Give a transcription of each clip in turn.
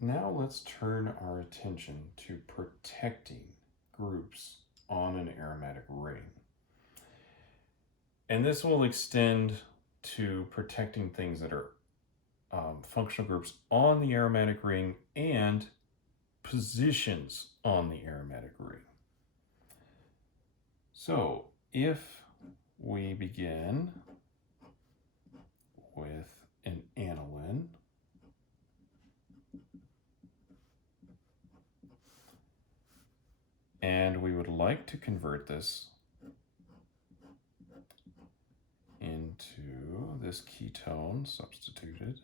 now let's turn our attention to protecting groups on an aromatic ring. And this will extend to protecting things that are functional groups on the aromatic ring and positions on the aromatic ring. So if we begin with an aniline, and we would like to convert this into this ketone substituted.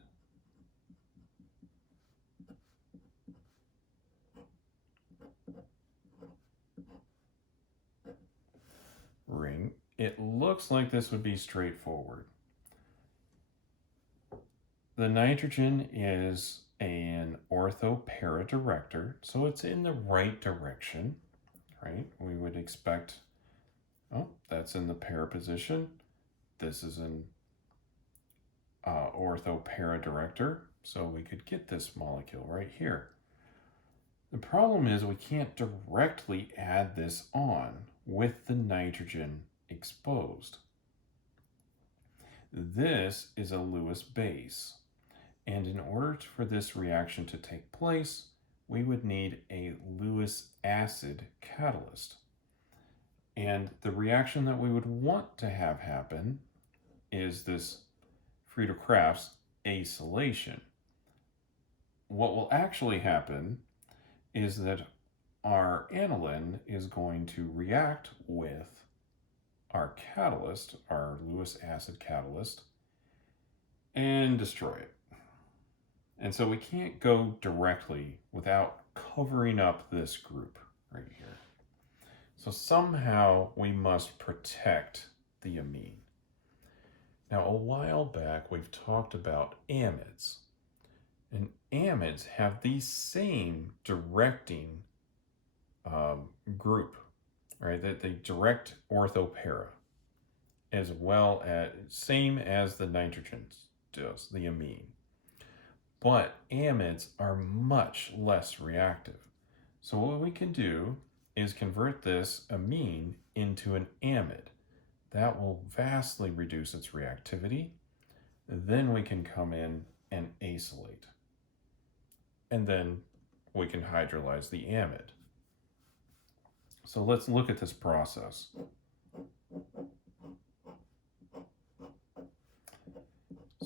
Ring. It looks like this would be straightforward. The nitrogen is an ortho-para director, so it's in the right direction, right? We would expect, oh, that's in the para position. This is an ortho-para director, so we could get this molecule right here. The problem is we can't directly add this on with the nitrogen exposed. This is a Lewis base, and in order for this reaction to take place, we would need a Lewis acid catalyst. And the reaction that we would want to have happen is this Friedel-Crafts acylation. What will actually happen is that our aniline is going to react with our catalyst, our Lewis acid catalyst, and destroy it. And so we can't go directly without covering up this group right here. So somehow we must protect the amine. Now, a while back, we've talked about amides. And amides have the same directing group, right? That they direct orthopara, as well as same as the nitrogen does, the amine. But amides are much less reactive. So what we can do is convert this amine into an amide. That will vastly reduce its reactivity. Then we can come in and acylate. And then we can hydrolyze the amide. So let's look at this process.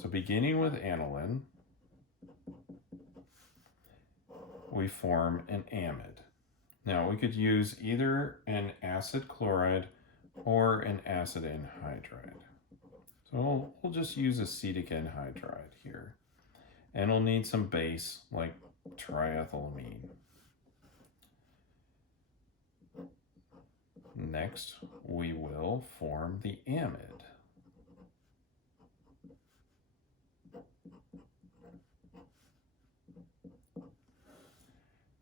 So beginning with aniline, we form an amide. Now we could use either an acid chloride or an acid anhydride. So we'll just use acetic anhydride here. And we'll need some base like triethylamine. Next, we will form the amide.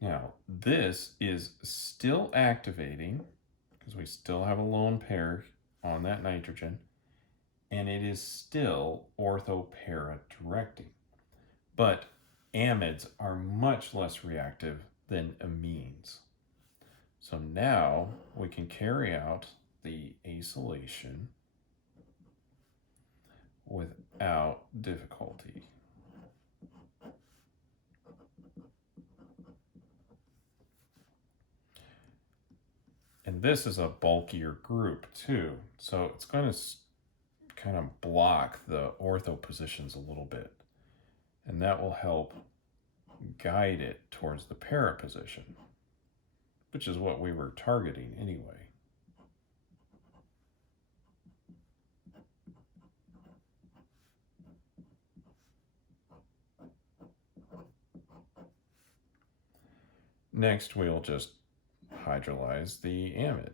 Now, this is still activating because we still have a lone pair on that nitrogen, and it is still orthopara directing. But amides are much less reactive than amines. So now we can carry out the acylation without difficulty. And this is a bulkier group too, so it's going to kind of block the ortho positions a little bit. And that will help guide it towards the para position, which is what we were targeting anyway. Next, we'll just hydrolyze the amide.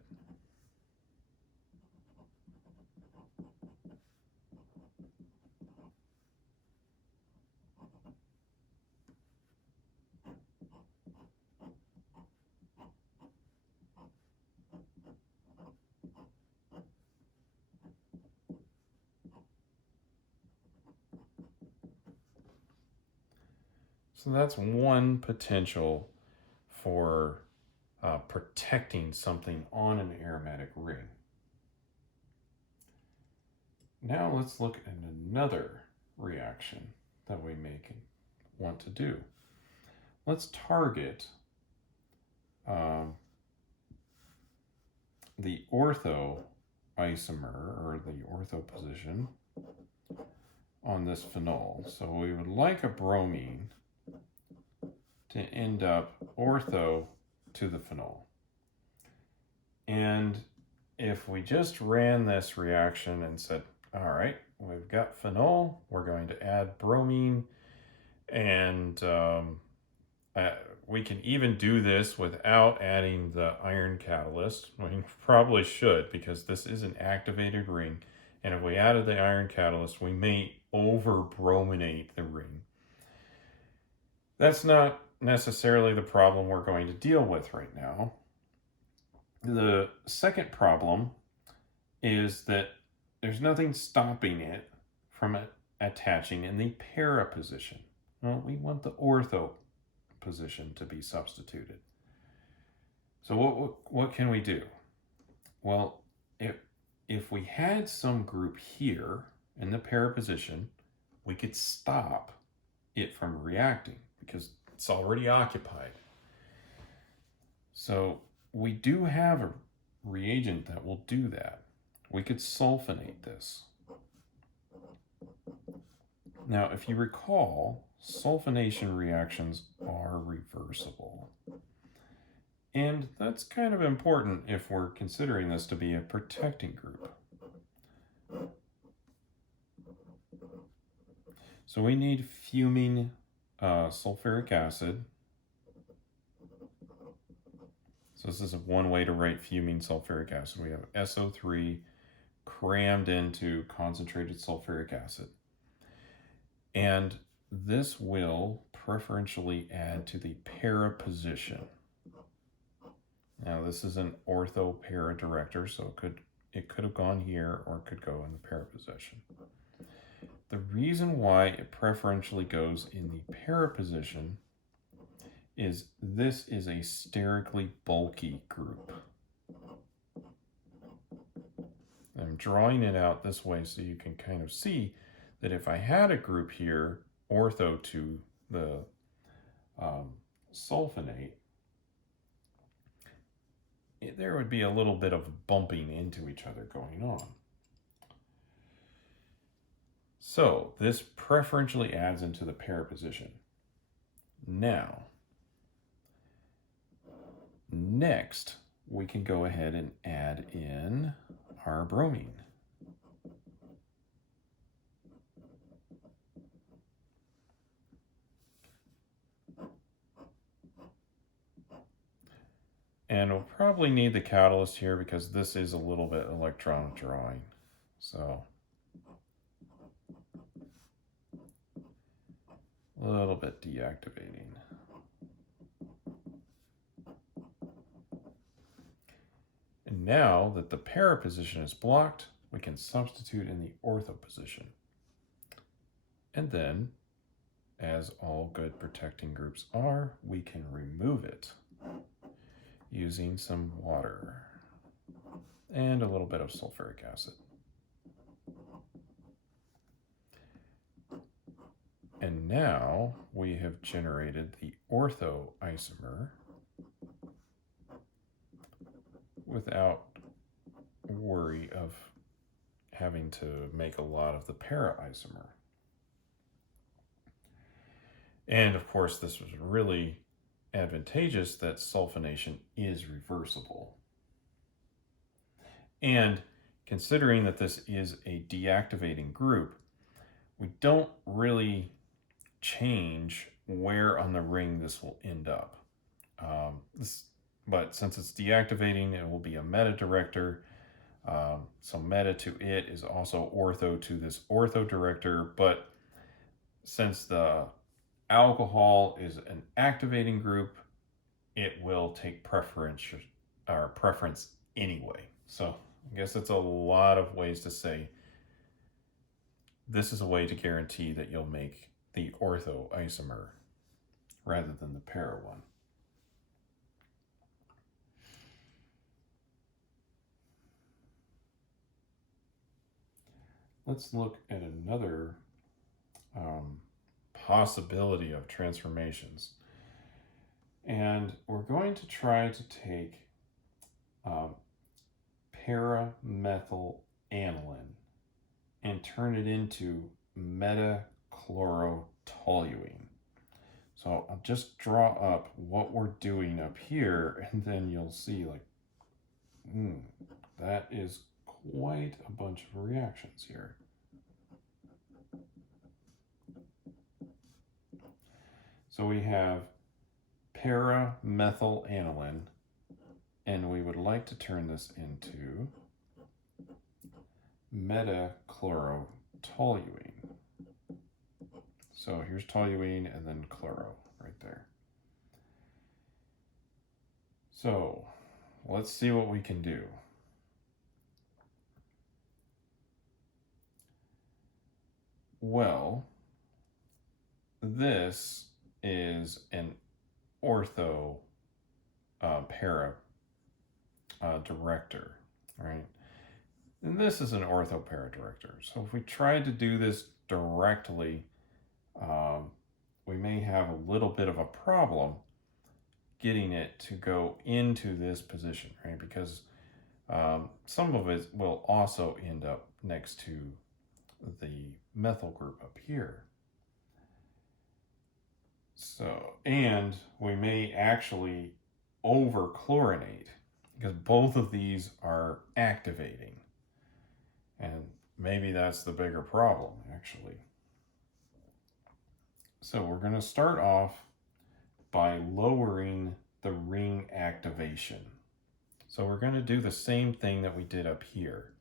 So that's one potential for protecting something on an aromatic ring. Now let's look at another reaction that we may want to do. Let's target the ortho isomer, or the ortho position, on this phenol. So we would like a bromine to end up ortho to the phenol. And if we just ran this reaction and said, all right, we've got phenol, we're going to add bromine, and we can even do this without adding the iron catalyst. We probably should, because this is an activated ring, and if we added the iron catalyst, we may over-brominate the ring. That's not necessarily the problem we're going to deal with right now. The second problem is that there's nothing stopping it from attaching in the para position. Well, we want the ortho position to be substituted. So what can we do? Well, if we had some group here in the para position, we could stop it from reacting because it's already occupied. So we do have a reagent that will do that. We could sulfonate this. Now, if you recall, sulfonation reactions are reversible. And that's kind of important if we're considering this to be a protecting group. So we need fuming sulfuric acid. So this is one way to write fuming sulfuric acid. We have SO3 crammed into concentrated sulfuric acid. And this will preferentially add to the para position. Now this is an ortho para director, so it could have gone here or it could go in the para position. The reason why it preferentially goes in the para position is this is a sterically bulky group. I'm drawing it out this way so you can kind of see that if I had a group here ortho to the sulfonate, there would be a little bit of bumping into each other going on. So this preferentially adds into the para position. Now, next, we can go ahead and add in our bromine. And we'll probably need the catalyst here because this is a little bit electron drawing. So a little bit deactivating. And now that the para position is blocked, we can substitute in the ortho position. And then, as all good protecting groups are, we can remove it using some water and a little bit of sulfuric acid. And now we have generated the ortho isomer without worry of having to make a lot of the para isomer. And of course, this was really advantageous that sulfonation is reversible. And considering that this is a deactivating group, we don't really change where on the ring this will end up. But since it's deactivating, it will be a meta director. So meta to it is also ortho to this ortho director, but since the alcohol is an activating group, it will take preference anyway. So I guess that's a lot of ways to say this is a way to guarantee that you'll make the ortho isomer rather than the para one. Let's look at another possibility of transformations. And we're going to try to take para-methyl aniline and turn it into metachlorotoluene. So I'll just draw up what we're doing up here, and then you'll see like, that is quite a bunch of reactions here. So we have para-methyl aniline, and we would like to turn this into metachlorotoluene. So here's toluene and then chloro right there. So let's see what we can do. Well, this is an ortho para director, right? And this is an ortho para director. So if we tried to do this directly, we may have a little bit of a problem getting it to go into this position, right? Because some of it will also end up next to the methyl group up here. So, and we may actually overchlorinate because both of these are activating. And maybe that's the bigger problem, actually. So we're going to start off by lowering the ring activation. So we're going to do the same thing that we did up here.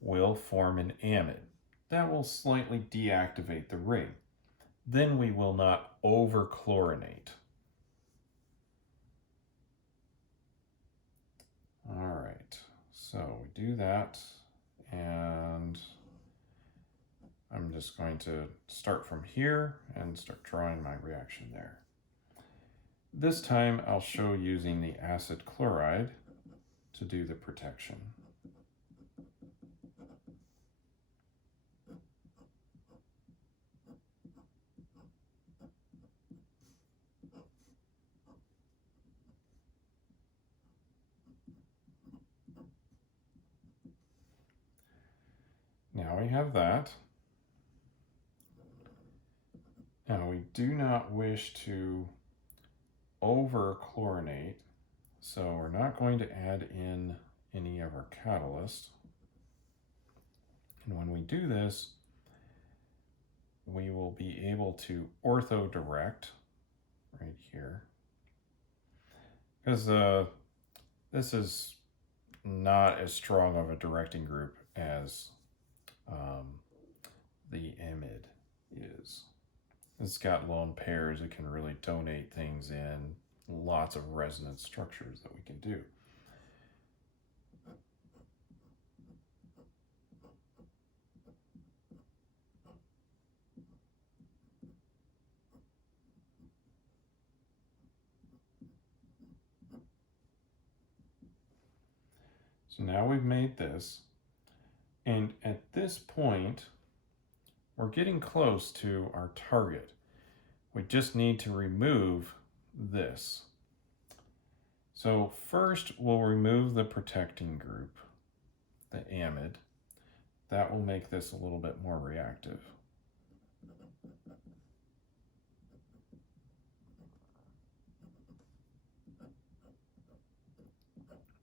We'll form an amide. That will slightly deactivate the ring. Then we will not overchlorinate. All right, so we do that, and I'm just going to start from here and start drawing my reaction there. This time I'll show using the acid chloride to do the protection. Now we have that. Now we do not wish to overchlorinate, so we're not going to add in any of our catalyst. And when we do this, we will be able to ortho direct right here, because this is not as strong of a directing group as the amide is. It's got lone pairs. It can really donate things in, lots of resonance structures that we can do. So now we've made this, and at this point, we're getting close to our target. We just need to remove this. So first, we'll remove the protecting group, the amide. That will make this a little bit more reactive.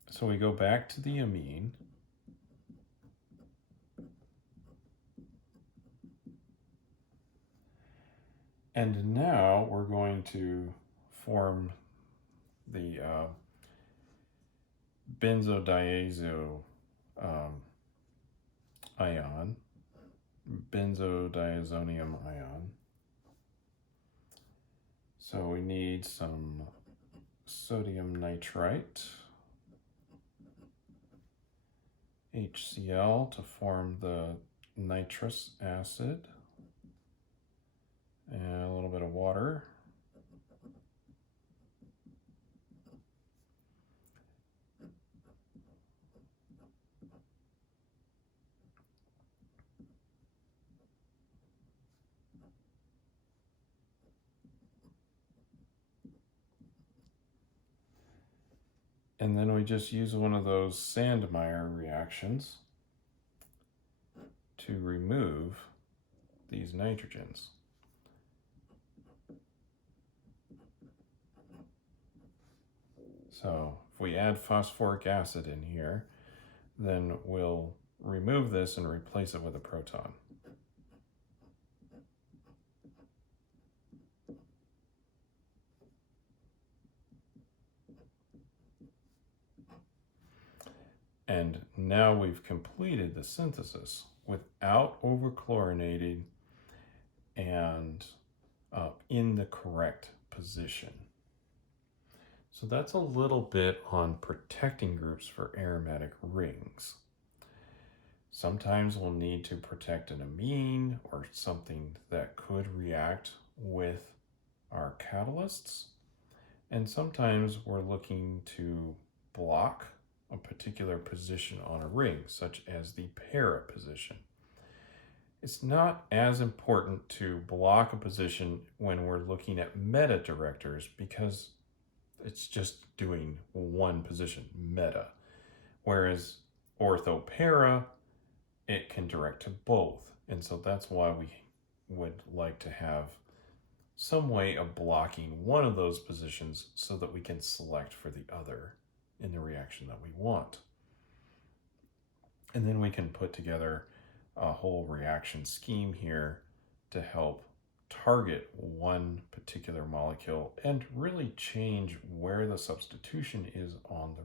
So we go back to the amine. And now we're going to form the benzodiazo ion, benzodiazonium ion. So we need some sodium nitrite, HCl, to form the nitrous acid, and a little bit of water. And then we just use one of those Sandmeyer reactions to remove these nitrogens. So if we add phosphoric acid in here, then we'll remove this and replace it with a proton. And now we've completed the synthesis without overchlorinating and in the correct position. So that's a little bit on protecting groups for aromatic rings. Sometimes we'll need to protect an amine or something that could react with our catalysts. And sometimes we're looking to block a particular position on a ring, such as the para position. It's not as important to block a position when we're looking at meta directors because it's just doing one position, meta. Whereas ortho-para, it can direct to both. And so that's why we would like to have some way of blocking one of those positions so that we can select for the other in the reaction that we want. And then we can put together a whole reaction scheme here to help target one particular molecule and really change where the substitution is on the